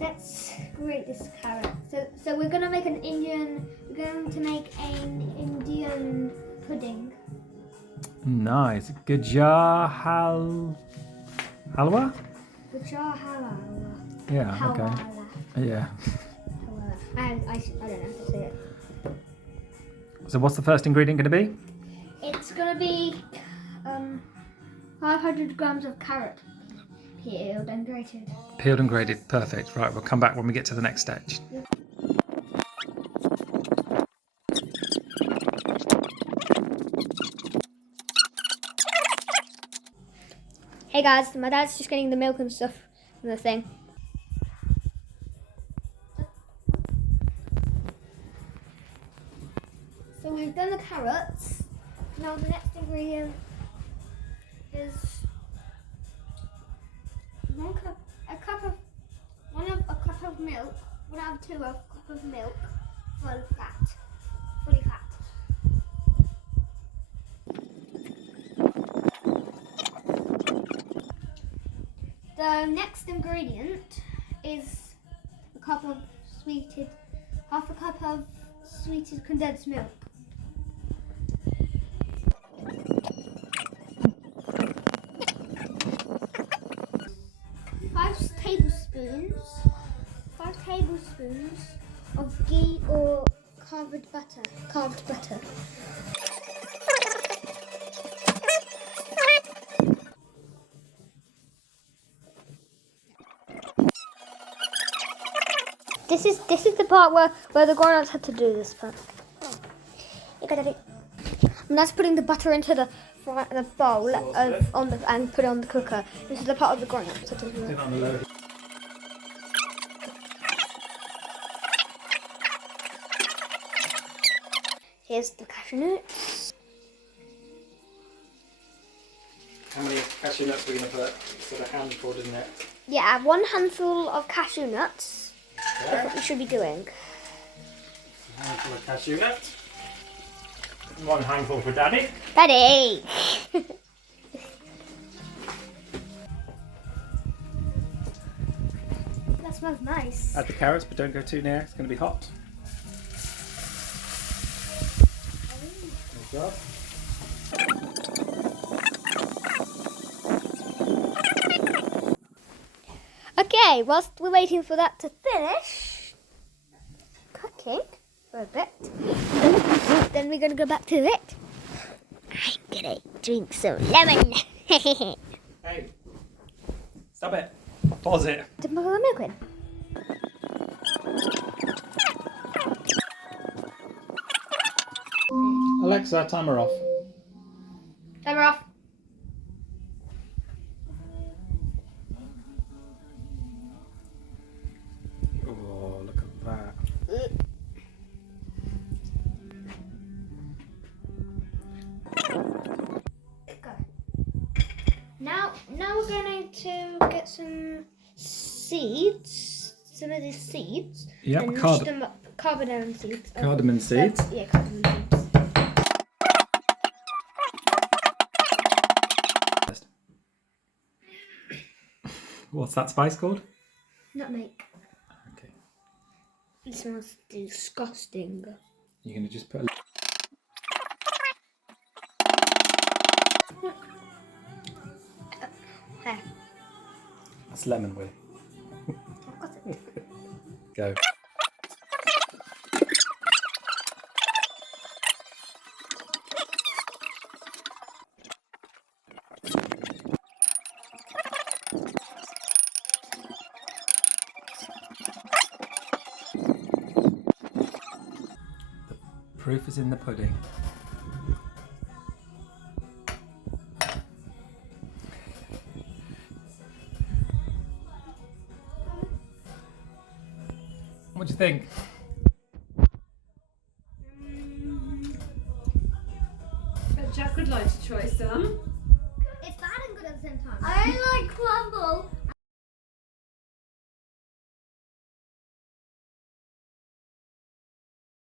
let's grate this carrot. So we're gonna make an Indian. We're going to make an Indian pudding. Nice. Gajar halwa? Gajar halwa. Yeah. Okay. Yeah. I don't know how to say it. So what's the first ingredient going to be? It's gonna be 500 grams of carrot, peeled and grated. Peeled and grated. Perfect. Right. We'll come back when we get to the next stage. Hey guys, my dad's just getting the milk and stuff from the thing. So we've done the carrots. Now the next ingredient is a cup of milk. 1 out of 2 cup of milk, fully fat. The next ingredient is half a cup of sweetened condensed milk. 5 tablespoons of ghee or carved butter. This is the part where the grown-ups had to do this part. You gotta do. And that's putting the butter into the bowl and put it on the cooker. This is the part of the grown-ups had to do it. Here's the cashew nuts. How many cashew nuts are we going to put? Sort of handful, isn't it? Yeah, 1 handful of cashew nuts. Okay. That's what we should be doing. A handful of cashew nuts. 1 handful for Daddy. Daddy! That smells nice. Add the carrots, but don't go too near. It's going to be hot. There you go. Okay, whilst we're waiting for that to finish cooking for a bit, then we're going to go back to it. I'm going to drink some lemon. Hey, stop it. Pause it. Did I put the milk in? Alexa, timer off. Timer off. Oh, look at that. Now we're going to get some seeds, some of these seeds, Yep, and mash them up. Cardamom seeds. Cardamom seeds. Yeah, cardamom seeds. What's that spice called? Nutmeg. Okay. It smells disgusting. You're going to just put a... There. That's lemon with. I've got it. Go. The proof is in the pudding. What do you think? Jack would like to try some. It's bad and good at the same time. I like crumble.